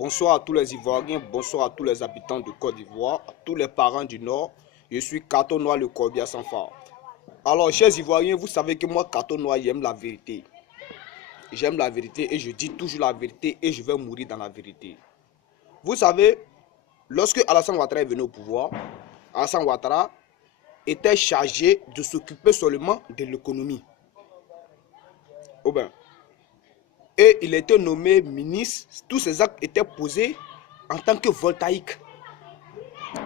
Bonsoir à tous les Ivoiriens, bonsoir à tous les habitants de Côte d'Ivoire, à tous les parents du Nord. Je suis Kato Noir, le Corbia sans phare. Alors, chers Ivoiriens, vous savez que moi, Kato Noir, j'aime la vérité. J'aime la vérité et je dis toujours la vérité et je vais mourir dans la vérité. Vous savez, lorsque Alassane Ouattara est venu au pouvoir, Alassane Ouattara était chargé de s'occuper seulement de l'économie. Oh ben. Et il était nommé ministre, tous ses actes étaient posés en tant que voltaïque.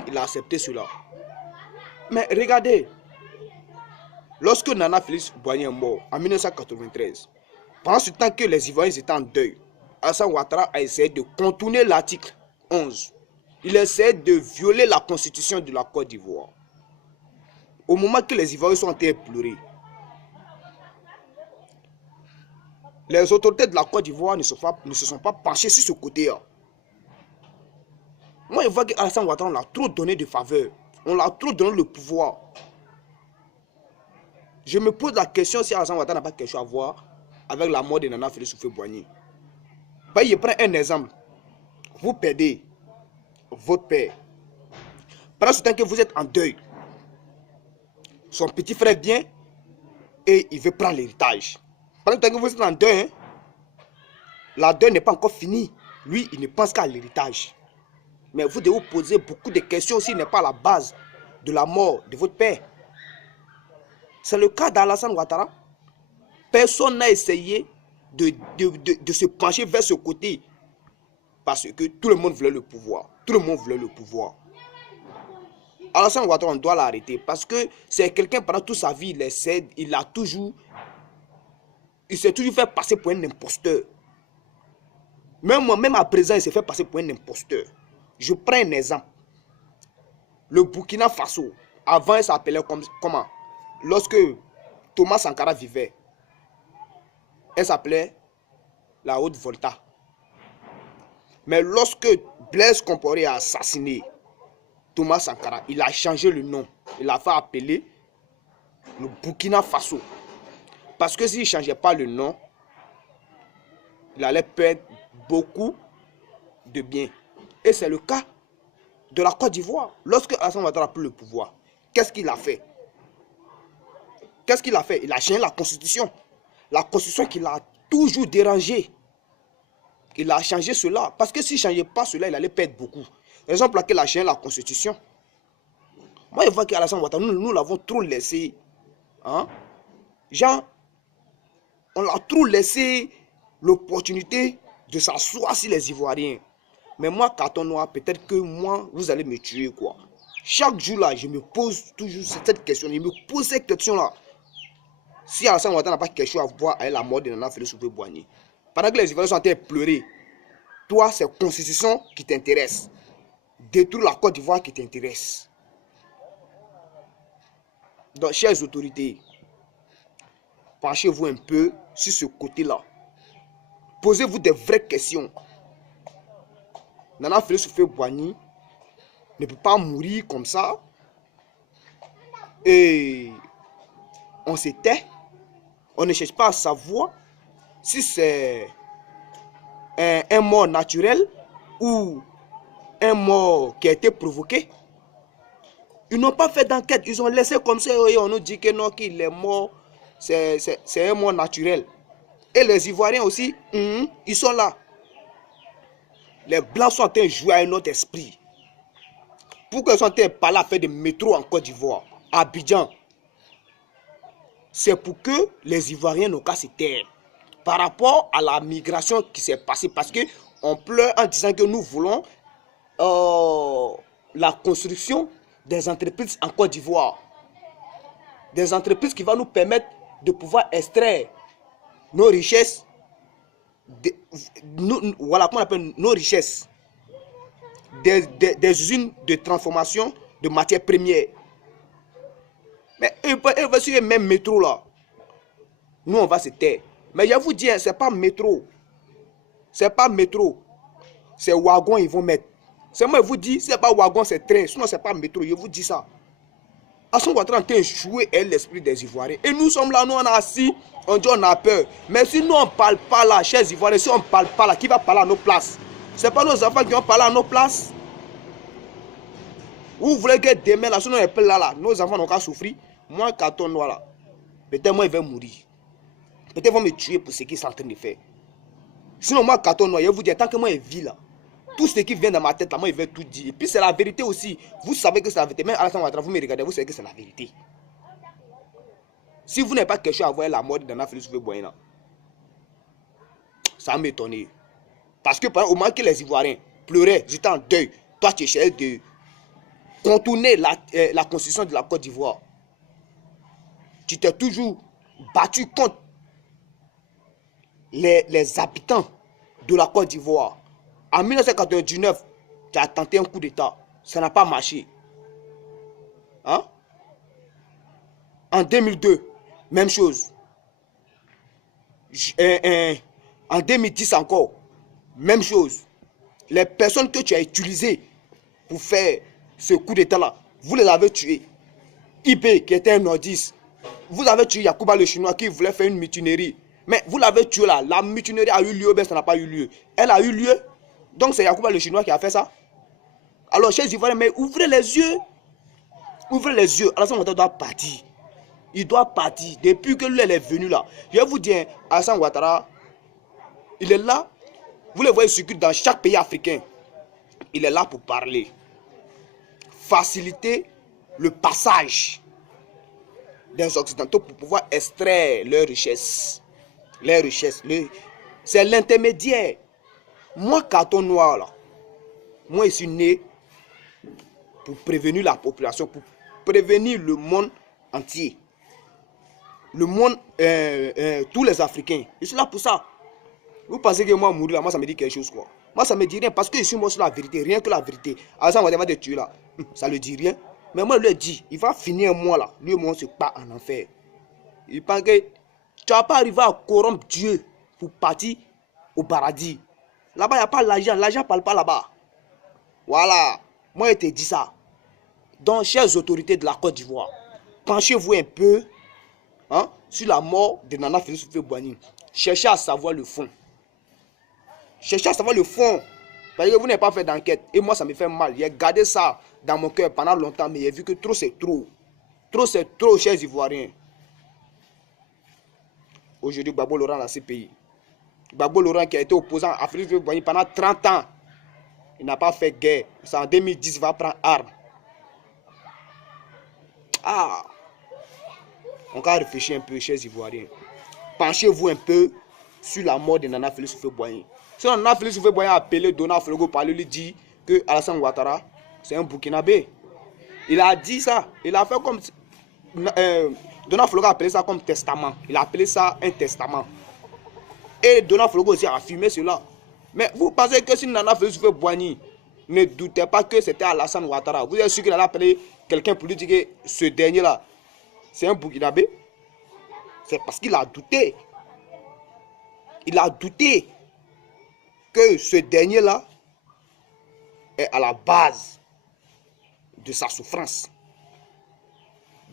Il a accepté cela. Mais regardez, lorsque Nana Félix Boigny est mort en 1993, pendant ce temps que les Ivoiriens étaient en deuil, Alassane Ouattara a essayé de contourner l'article 11. Il essayait de violer la constitution de la Côte d'Ivoire. Au moment que les Ivoiriens sont en train de pleurer, les autorités de la Côte d'Ivoire ne se sont pas penchées sur ce côté-là. Moi, je vois qu'Alassane Ouattara, on l'a trop donné de faveur. On l'a trop donné le pouvoir. Je me pose la question si Alassane Ouattara n'a pas quelque chose à voir avec la mort de Nana Félix Boigny. Je prends un exemple. Vous perdez votre père. Pendant ce temps que vous êtes en deuil, son petit frère vient et il veut prendre l'héritage. Pendant que vous êtes en deuil, la deuil n'est pas encore finie. Lui, il ne pense qu'à l'héritage. Mais vous devez vous poser beaucoup de questions s'il n'est pas à la base de la mort de votre père. C'est le cas d'Alassane Ouattara. Personne n'a essayé de se pencher vers ce côté. Parce que tout le monde voulait le pouvoir. Tout le monde voulait le pouvoir. Alassane Ouattara, on doit l'arrêter. Parce que c'est quelqu'un pendant toute sa vie, il s'est toujours fait passer pour un imposteur. Même à présent, il s'est fait passer pour un imposteur. Je prends un exemple. Le Burkina Faso, avant, il s'appelait comment? Lorsque Thomas Sankara vivait, elle s'appelait la Haute-Volta. Mais lorsque Blaise Compaoré a assassiné Thomas Sankara, il a changé le nom. Il a fait appeler le Burkina Faso. Parce que s'il ne changeait pas le nom, il allait perdre beaucoup de biens. Et c'est le cas de la Côte d'Ivoire. Lorsque Alassane Ouattara a pris le pouvoir, qu'est-ce qu'il a fait? Qu'est-ce qu'il a fait? Il a changé la constitution. La constitution qui l'a toujours dérangé. Il a changé cela. Parce que s'il ne changeait pas cela, il allait perdre beaucoup. Raison pour laquelle il a changé la constitution. Moi, je vois qu'Alassane Ouattara, nous l'avons trop laissé. Hein? Genre, on l'a trop laissé l'opportunité de s'asseoir sur les Ivoiriens. Mais moi, Kato Noir, peut-être que moi, vous allez me tuer, quoi. Chaque jour, là, je me pose toujours cette question. Je me pose cette question-là. Si Alassane Ouattara n'a pas quelque chose à voir avec la mort de Nana Félix Boigny, pendant que les Ivoiriens sont en train de pleurer, toi, c'est la constitution qui t'intéresse. Détruire la Côte d'Ivoire qui t'intéresse. Donc, chères autorités, penchez-vous un peu sur ce côté-là. Posez-vous des vraies questions. Nana Félix Boigny ne peut pas mourir comme ça. Et on se tait. On ne cherche pas à savoir si c'est un mort naturel ou un mort qui a été provoqué. Ils n'ont pas fait d'enquête. Ils ont laissé comme ça et on nous dit que non, qu'il est mort. C'est un mort naturel. Et les Ivoiriens aussi, ils sont là. Les Blancs sont en train de jouer à un autre esprit. Pourquoi ils sont en train de parler à faire des métros en Côte d'Ivoire, à Abidjan? C'est pour que les Ivoiriens n'ont qu'à se taire. Par rapport à la migration qui s'est passée. Parce qu'on pleure en disant que nous voulons la construction des entreprises en Côte d'Ivoire. Des entreprises qui vont nous permettre de pouvoir extraire nos richesses. Voilà comment on appelle nos richesses. Des usines de transformation de matières premières. Mais il va sur le même métro là. Nous on va se taire. Mais je vous dis, c'est pas métro. C'est pas métro. C'est wagon ils vont mettre. C'est moi je vous dis, c'est pas wagon, c'est train. Sinon c'est pas métro, je vous dis ça. Alassane Ouattara est en train de jouer avec l'esprit des Ivoiriens. Et nous sommes là, nous on est assis, on dit on a peur. Mais si nous on ne parle pas là, chers Ivoiriens, si on ne parle pas là, qui va parler à nos places? Ce n'est pas nos enfants qui vont parler à nos places. Vous voulez que demain, là, sinon là, nos enfants n'ont qu'à souffrir. Moi, carton noir là, peut-être moi, il va mourir. Peut-être ils vont me tuer pour ce qu'ils sont en train de faire. Sinon, moi, carton noir, je vous dis, tant que moi, je vis là, tout ce qui vient dans ma tête, là, moi, je vais tout dire. Et puis, c'est la vérité aussi. Vous savez que c'est la vérité. Même Alassane Ouattara, vous me regardez, vous savez que c'est la vérité. Si vous n'avez pas quelque chose à voir la mort de Nana Félix Houphouët-Boigny, ça va m'étonner. Parce que au moment que les Ivoiriens pleuraient, j'étais en deuil. Toi, tu essayais de contourner la constitution de la Côte d'Ivoire. Tu t'es toujours battu contre les habitants de la Côte d'Ivoire. En 1999, tu as tenté un coup d'État. Ça n'a pas marché. Hein? En 2002, même chose. En 2010 encore, même chose. Les personnes que tu as utilisées pour faire ce coup d'État-là, vous les avez tuées. IB, qui était un nordiste, vous avez tué Yacouba le Chinois qui voulait faire une mutinerie. Mais vous l'avez tué là. La mutinerie a eu lieu, mais ça n'a pas eu lieu. Elle a eu lieu. Donc c'est Yacouba le Chinois qui a fait ça. Alors, chers Ivoiriens, mais ouvrez les yeux. Ouvrez les yeux. Alassane Ouattara doit partir. Il doit partir. Depuis que lui, elle est venu là. Je vais vous dire, Alassane Ouattara, il est là. Vous le voyez circuler dans chaque pays africain. Il est là pour parler. Faciliter le passage des Occidentaux pour pouvoir extraire leurs richesses. Les richesses. C'est l'intermédiaire. Moi, carton noir, là, moi, je suis né pour prévenir la population, pour prévenir le monde entier. Le monde, tous les Africains. Je suis là pour ça. Vous pensez que moi, mourir là, moi, ça me dit quelque chose, quoi. Moi, ça me dit rien parce que je suis moi sur la vérité, rien que la vérité. Alassane Ouattara va te tuer là. Ça ne dit rien. Mais moi, je lui ai dit, il va finir moi là. Lui, moi, on se bat en enfer. Il pense que tu ne vas pas arriver à corrompre Dieu pour partir au paradis. Là-bas, il n'y a pas l'argent. L'argent ne parle pas là-bas. Voilà. Moi, je te dis ça. Donc, chères autorités de la Côte d'Ivoire, penchez-vous un peu hein, sur la mort de Nana Félix Houphouët-Boigny. Cherchez à savoir le fond. Cherchez à savoir le fond. Parce que vous n'avez pas fait d'enquête. Et moi, ça me fait mal. J'ai gardé ça dans mon cœur pendant longtemps. Mais j'ai vu que trop, c'est trop. Trop, c'est trop, chers Ivoiriens. Aujourd'hui, Gbagbo Laurent dans ce pays. Gbagbo Laurent qui a été opposant à Félix Houphouët-Boigny pendant 30 ans. Il n'a pas fait guerre. C'est en 2010 il va prendre arme. Ah! On va réfléchir un peu, chers Ivoiriens. Penchez-vous un peu sur la mort de Nana Félix Houphouët-Boigny. Si Nana Félix Houphouët-Boigny a appelé Donald Flogo par lui dit que Alassane Ouattara, c'est un Burkinabé. Il a dit ça. Il a fait comme... Donald Flogo a appelé ça comme testament. Il a appelé ça un testament. Et Donald Flogo aussi a affirmé cela. Mais vous pensez que si Nana Félix Houphouët-Boigny ne doutait pas que c'était Alassane Ouattara, vous êtes sûr qu'il allait appeler quelqu'un pour lui dire que ce dernier-là, c'est un Burkinabé? C'est parce qu'il a douté. Il a douté que ce dernier-là est à la base de sa souffrance,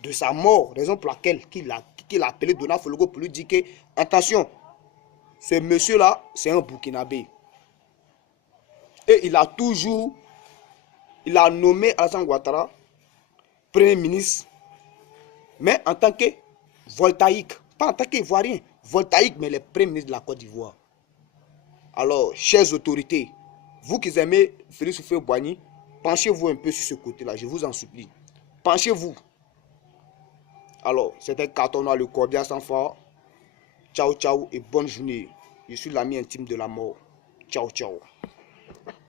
de sa mort, raison pour laquelle qu'il a appelé Donald Flogo pour lui dire que, attention, ce monsieur-là, c'est un Burkinabé. Et il a nommé Alassane Ouattara Premier ministre, mais en tant que voltaïque, pas en tant qu'Ivoirien, voltaïque, mais le Premier ministre de la Côte d'Ivoire. Alors, chères autorités, vous qui aimez Félix Houphouët-Boigny, penchez-vous un peu sur ce côté-là, je vous en supplie. Penchez-vous. Alors, c'était Carton Noir, le cordial sans fort. Ciao, ciao et bonne journée. Je suis l'ami intime de la mort. Ciao, ciao.